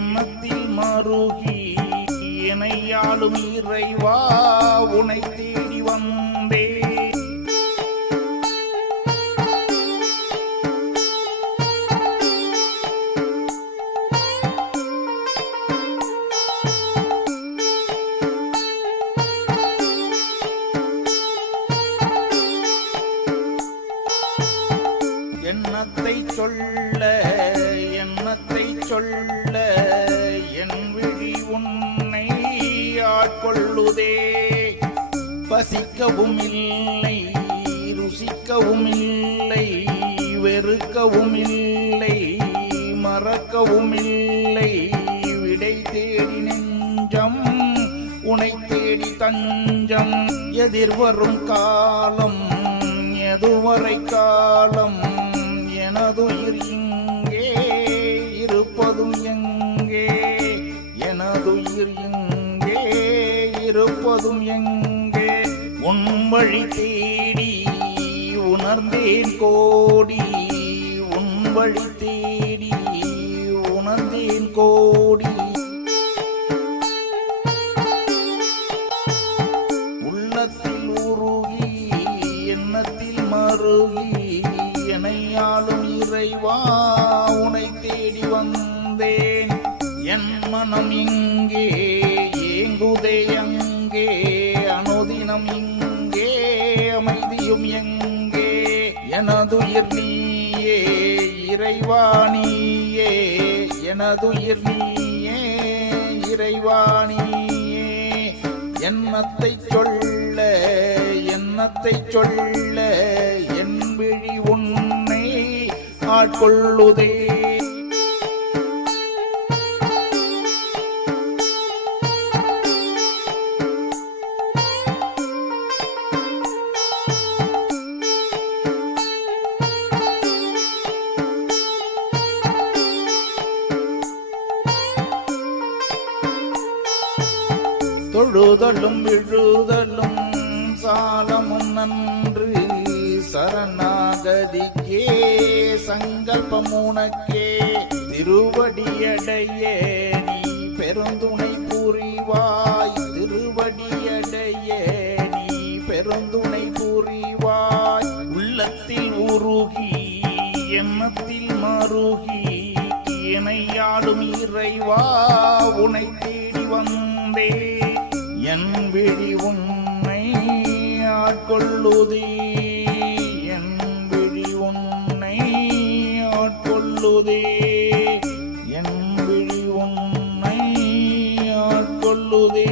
எண்ணத்தில் மருகி எனையாளும் இறைவா உனை தேடி வந்தே. எண்ணத்தை சொல்ல எண்ணத்தை சொல்ல என் விழி உன்னை ஆட்கொள்ளுதே. பசிக்கவும் இல்லை ருசிக்கவும் இல்லை வெறுக்கவும் இல்லை மறக்கவும் இல்லை. விடை தேடி நெஞ்சம் உனை தேடி தஞ்சம். எதிர்வரும் காலம் எதுவரை காலம் எனதுயிர் இங்கே இருப்பதும் எங்கே. எனதுயிர் இங்கே இருப்பதும் எங்கே. உன் வழி தேடி உணர்ந்தேன் கோடி. உன் வழி தேடி உணர்ந்தேன் கோடி. உள்ளத்தில் உருகி எண்ணத்தில் மருகி எனையாளும் இறைவா உனை தேடி வந்தேன். என் மனம் இங்கே ஏங்குதே அங்கே. அனுதினம் இங்கே அமைதியும் எங்கே. எனதுயிர் நீயே இறைவா நீயே. எனதுயிர் நீயே இறைவா நீயே. எண்ணத்தை சொல்ல எண்ணத்தை சொல்ல என் விழி உன்னை ஆட்கொள்ளுதே. தொழுதலும் விழுதலும் சாலமும் நன்று. சரணாகதிக்கே சங்கல்பம் உனக்கே. திருவடியடைய நீ பெருந்துணை புரிவாய். திருவடியடைய நீ பெருந்துணை புரிவாய். உள்ளத்தில் உருகி எண்ணத்தில் மருகி எனையாளும் இறைவா உனை தேடி வந்தே. என் விழி உன்னை ஆட்கொள்ளுதே. என் விழி உன்னை ஆட்கொள்ளுதே. என் விழி உன்னை ஆட்கொள்ளுதே.